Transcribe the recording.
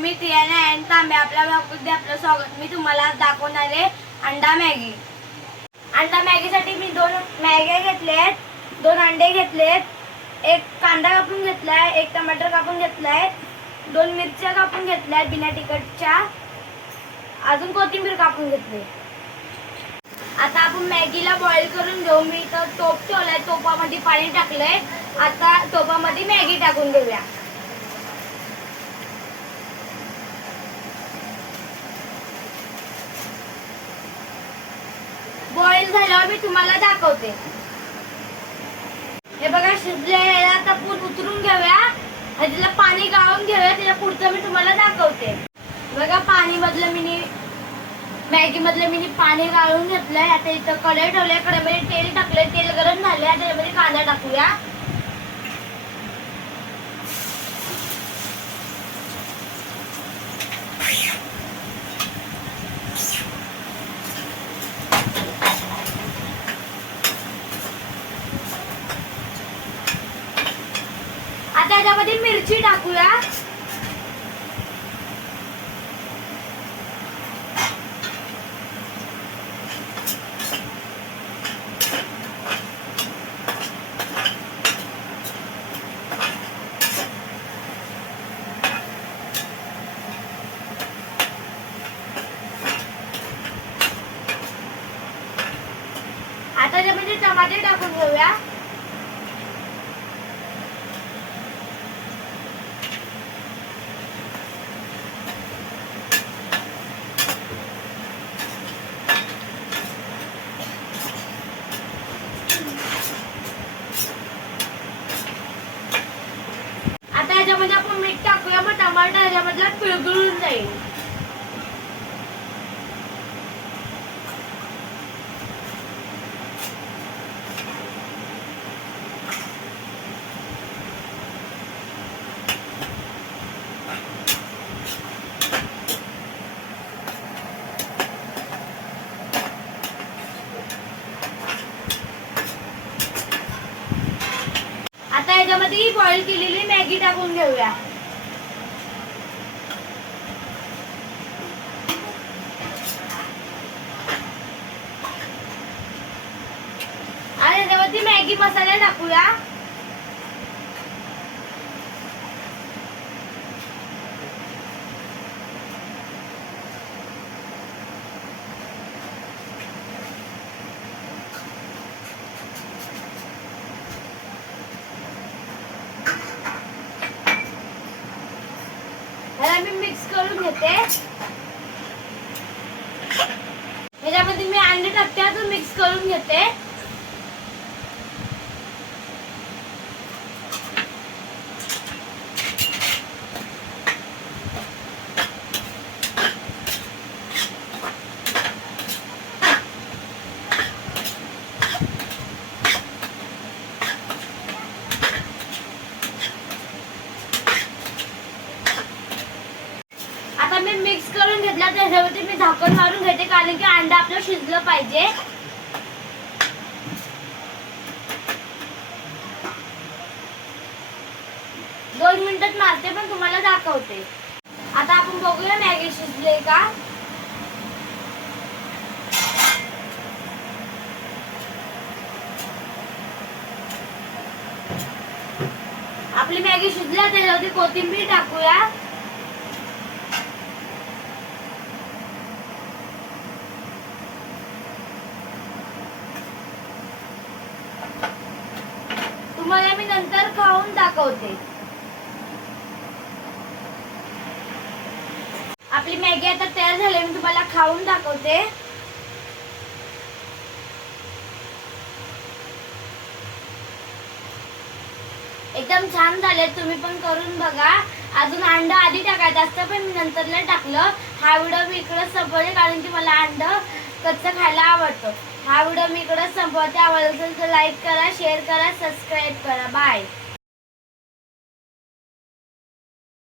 मी Tiana N तांबे आपल्या ब्लॉगमध्ये आपलं स्वागत। मी तुम्हाला आज दाखवणार आहे अंडा मॅगी। अंडा मॅगीसाठी मी 2 मॅगी घेतलेत, 2 अंडे घेतलेत, 1 कांदा कापून घेतलाय, 1 टमाटर कापून घेतलाय, 2 मिरच्या कापून घेतल्यात बिना तिखटच्या, अजून कोथिंबीर कापून घेतली। आता आपण मॅगीला बॉईल करून घेऊ। मी तर टोप ठेवलाय, टोपामध्ये पाणी टाकलंय। आता टोपामध्ये मॅगी टाकून घेऊया। बॉईल झाल्यावर मी तुम्हाला दाखवते। हे बघा शिजले। आता पूर्ण उतरून घेऊया, ह्याला पाणी गाळून घेऊया, त्याच्या पुढचं मी तुम्हाला दाखवते। बघा पाणी मधलं मॅगी मधलं मी पाणी गाळून घेतलंय। आता इथं कढई ठेवलंय, कढईमध्ये तेल टाकलंय, तेल गरम झाले, त्याच्यामध्ये कांदा टाकूया। आता याच्यामध्ये मिरची टाकूया। आता याच्यामध्ये टमाटे टाकून घेऊया। आता याच्यामध्ये आपण मीठ टाकूया, मग टमाटर याच्यामधला पिळगळून जाईल। आता याच्यामध्ये बॉईल केलेली मॅगी टाकून घेऊया। आणि याच्यामध्ये मॅगी मसाला टाकूया। ह्याला मी मिक्स करून घेते। ह्याच्यामध्ये मी अंडे टाकते, अजून मिक्स करून घेते। आता मी मिक्स करून घेतला, त्याच्यावरती मी झाकण मारून घेते, कारण की अंडा आपलं शिजलं पाहिजे। दोन मिनिटात मारते, पण तुम्हाला दाखवते। आता आपण बघूया मॅगी शिजले का। आपली मॅगी शिजली, त्याच्यावरती कोथिंबीर टाकूया। तुम्हाला मी नंतर खाऊन दाखवते। आपली मॅगी आता तयार झाली, मी तुम्हाला खाऊन दाखवते। एकदम छान झाले, तुम्ही पण करून बघा। अजून अंडा आधी टाकायचं असतं, पण मी नंतर नाही टाकलं। हा व्हिडिओ मी इकडे संपवते, कारण की मला अंडा कच्चं खायला आवडतं। हा व्हिडिओ मी इकडे संपवते। आवडला असेल तर लाईक करा, शेअर करा, सबस्क्राईब करा। बाय।